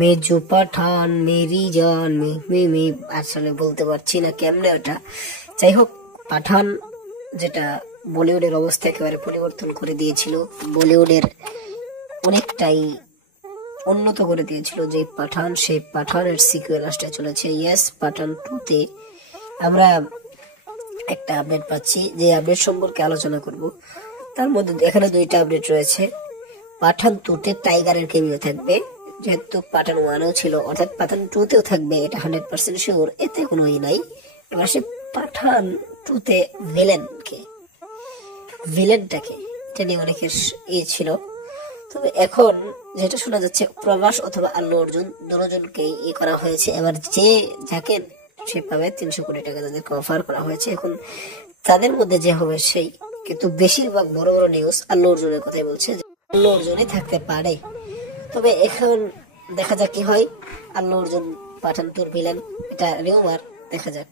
মেজো পাঠান মেরি জান মে আসলে বলতে পারছি না কেমনে ওটা। যাই হোক, পাঠান যেটা বলিউডের অবস্থা একেবারে পরিবর্তন করে দিয়েছিল, বলিউডের অনেকটাই উন্নত করে দিয়েছিল যে পাঠান, সেই পাঠানের সিকুয়েল আসতে চলেছে। ইয়েস, পাঠান 2 তে আমরা একটা আপডেট পাচ্ছি, যে আপডেট সম্পর্কে আলোচনা করব। তার মধ্যে এখানে 2টা আপডেট রয়েছে। পাঠান 2 তে টাইগারের কেমিও থাকবে, যেহেতু পাঠান 1-এও ছিল, অর্থাৎ পাঠান 2 তেও থাকবে, এটা 100% শিওর, এতে কোনো নাই। এবার সে পাঠান 2 তে ভিলেনটাকে এটা নিয়ে অনেকের ছিল। তবে এখন যেটা শোনা যাচ্ছে, প্রভাস অথবা আল্লু অর্জুন দুজনকেই করা হয়েছে। এবার যাকে সে পাবে 300 কোটি টাকা তাদেরকে অফার করা হয়েছে। এখন তাদের মধ্যে যে হবে সেই, কিন্তু বেশিরভাগ বড় বড় নিউজ আল্লু অর্জুনের কথাই বলছে, আল্লু অর্জুনই থাকতে পারে। তবে এখন দেখা যাক কি হয়। আল্লু অর্জুন পাঠান 2 ভিলেন, এটা রিউমার, দেখা যাক।